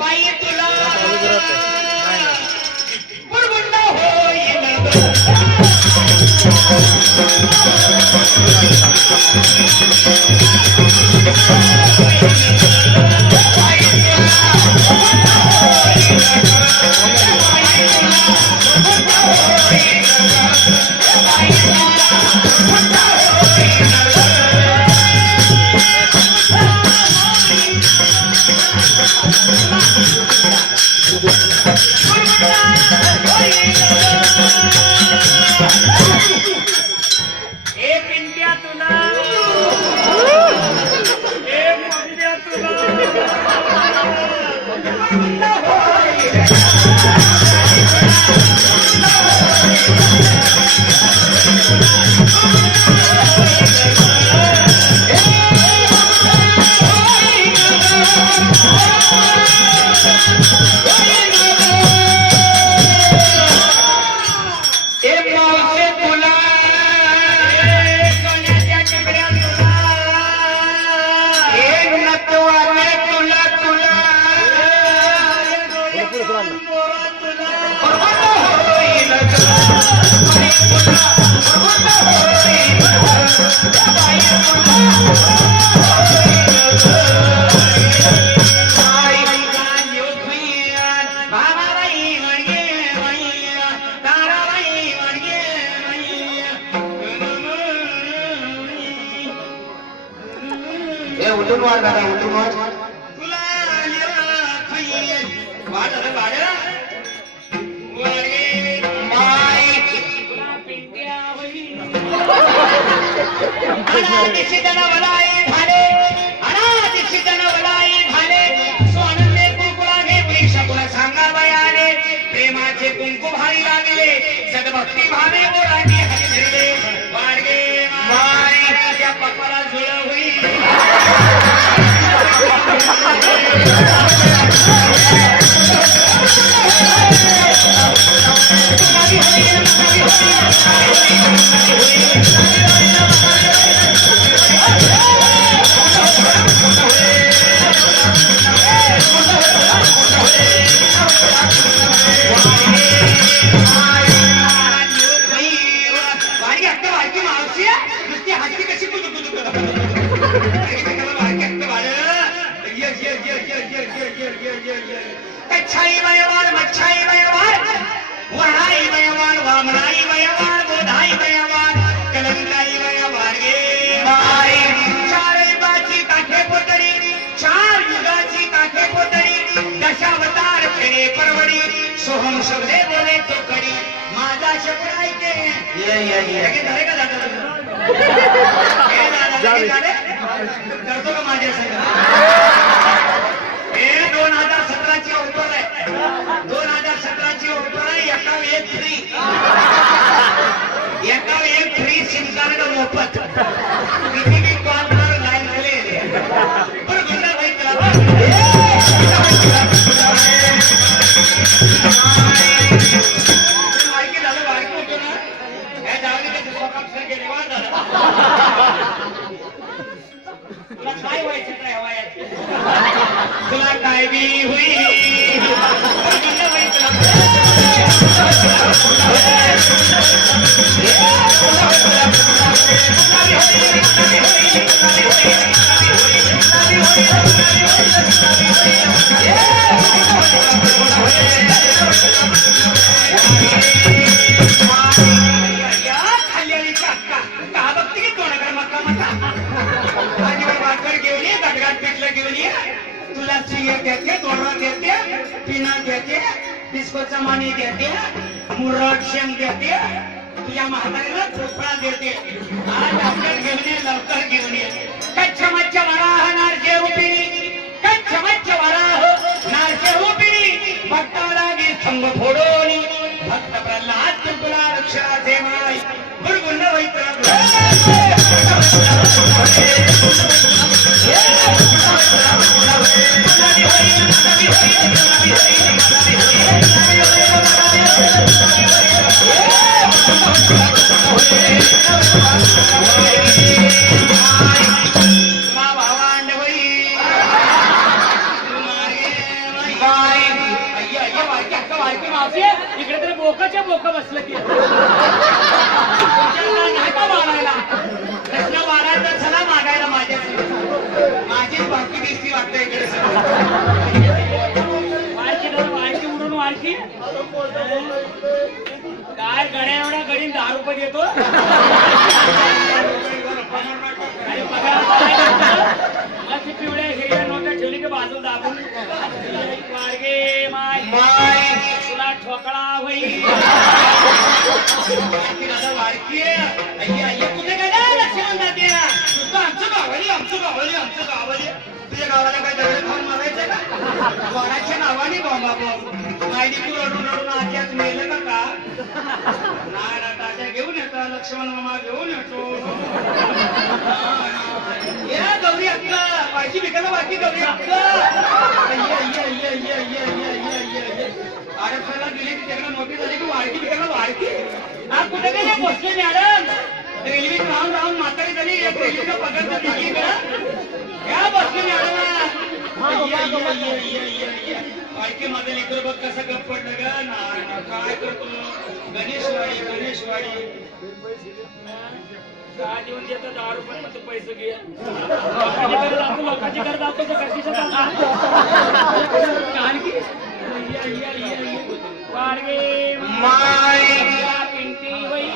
बाई तुला बुडबुड होईल उठून वाढ दादा उठून वाढ प्रेमाचे कुंकू भारी लागले सद्भक्ती भावे बोलांनी हाती धरले वाडगे माय पप्पाला जुळ होईल कच्छाई मयवार मच्छाई मयवार वहाई मयवार वामनाई मयवार बोधाई मयवार कलंकाई मयवार गे माई चार युगाची काठे पोतरी चार युगाची काठे पोतरी दशावतार फेरे परवडी सोहम शब्दे बोले तो कडी माझा शब्द ऐके ये झाले का दादा करतो का माझ्या संग 2017 ची ऑफर आहे 2017 ची ऑफर आहे एका वेळेत फ्री सिम कार्ड मोफत किती बी कॉल कर लाईन झाले पण गुंडा भाई माहिती झालं बायको होतो ना या जावली सर गेले वा तुला काय व्हायचं काय हवायचं तुला काय बी होईल खाल्ल्याने का बघते की कोणाकडे मक्का मक्का घेऊन ये गटगाट पिठलं घेऊन ये तुला सिगरेट देते दोडा देते पिना देते डिस्कोचा मानी देते मुरड शेंग देते तुझ्या म्हातारीला खोपळा देते डॉक्टर घेऊन ये लवकर घेऊन ये कच्छ मच्छ वराह नारचे उपिरी कच्छ मच्छ वराह नारचे उपिरी भक्ताला गी स्तंभ फोडोनी भक्त प्रल्हाद तुला अक्षराचे माय गुरगुंड बारकी मावशी इकडे तरी बोकाच्या बोक बसलं की नाही का वाढायला प्रश्न वाढायचा चला मागायला माझीच बाकी दिसती वाटतं इकडे वाळकी उडून वाळकी काय गड्या एवढ्या गडीन 10 रुपये देतो आणि पगार पिवळ्या हिरव्या नोटा ठेवली की बाजू दाबून वाळगे माय तुला ठोकळा होईल वाडकी कुठे काय लक्ष्मण जाते आमचं गावाली तुझ्या गावाला काय दगड खाऊन मारायचं का वराच्या नावाने बॉम्बा बॉम्ब माहिती रडून रडून आज्यात मेलं का नाही तात्या घेऊन येतो लक्ष्मण मामा घेऊन येतो या गौरी अक्का बाकी विकायला बाकी गौरी अक्का आरक्षणाला गेली की त्याला मोठी झाली की वाढकी विकायला वाढकी हा कुठे गेले बसले मॅडम रेल्वेत राहून राहून म्हातारी झाली एक रेल्वेचा पगार तर दिली का या बसले मॅडम वाडकी माझं लेकर बघ कसं गप पडलं ग ना काय करतो गणेशवाडी काय देऊन देतो 10 रुपये मध्ये पैसे घे लोकांची करत जातो कशी वाडगे माय पिंटी बाई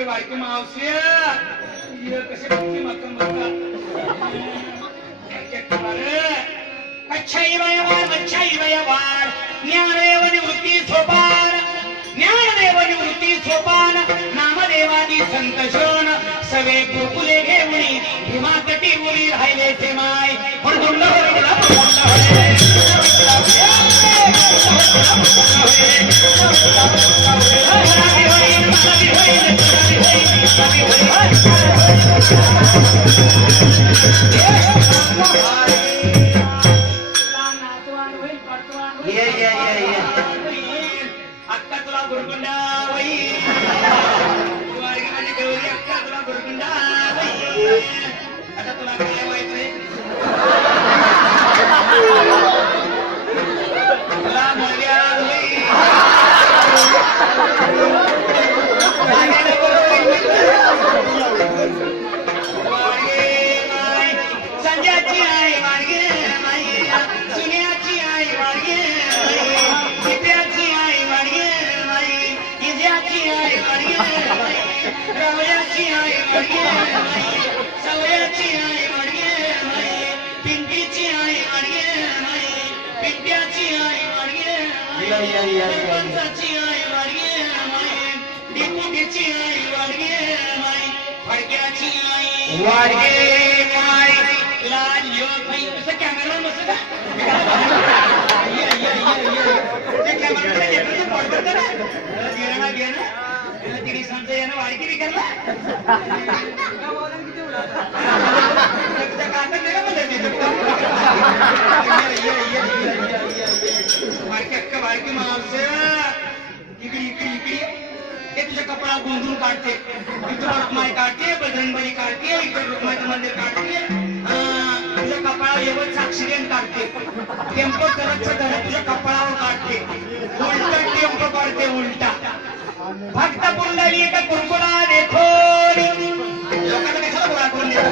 बारकी मावशी कसे मक्कम अच्छाई वयवार ज्ञानदेव निवृत्ती सोपान नामदेवादी संतोषण सगळे कुकुले घेऊन भीमाकटी उडी राहिले ते माय अक्का तुला गुरगुंडा बाई गौरी अक्का तुला गुरगुंडा बाई आता तुला काय व्हायचंय तुला मर्या संजयाची आई वाडगे माई सुन्याची आई वाडगे रावल्याची आई वाडगे सवयाची आई वाडगे पिंपीची आई वाडगे पिंट्याची आई वाडगे पंचाची आई वाडगे डिपुटीची आई वाडगे फडक्याची आई वाडगे माय लाल यो भाई कसं कॅमेरावर बसत ते कॅमेरा घेतलं पडतं ना घे ना तिने समजा यानं वाडकी विकायला बारकी माणस इकडे हे तुझ्या कपडा गोंधळून काढते इथं रुक्माई काढते बजरंगबली काढते इकडे रुक्माईचं मंदिर काढते तुझ्या कपडा एवढं ऍक्सिडेंट काढते टेम्पो करतचं घर तुझ्या कपडावर काढते उलटा टेम्पो काढते उलटा भक्त पुंडली का कुरकुरा देखो लोकांना कशाला गोळा करून देतो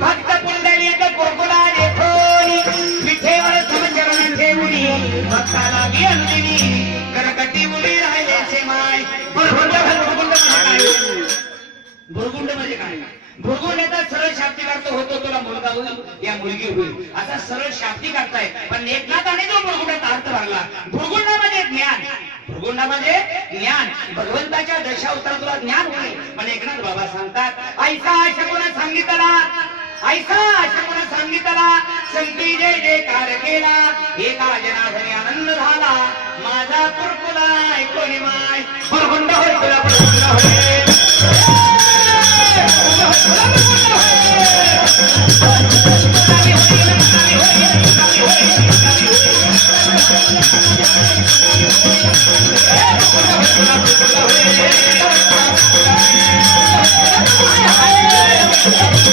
भक्त पुंडली का कुरकुरा देखो पिठेवर समचरण ठेवली भक्ताला घेऊन करकटी मुली राहिल्याचे माय भुरगुंड म्हणजे काय भुरगुंडाचा सरळ शाब्दी करतो होतो तुला मुलगा होईल या मुलगी होईल असा सरळ शाब्दी करताय पण एकनाथाने जो भुरगुंडाचा अर्थ मागला भुरगुंडामध्ये ज्ञान भगवंताच्या दशावतार तुला ज्ञान होईल पण एकनाथ बाबा सांगतात ऐसा शकुना सांगितला संती जय जय जयकार केला एका जनार्दनी आनंद झाला माझा कुरकुला ऐकून माय पुरगुंड होय तुला पुरगुंड होय Hey!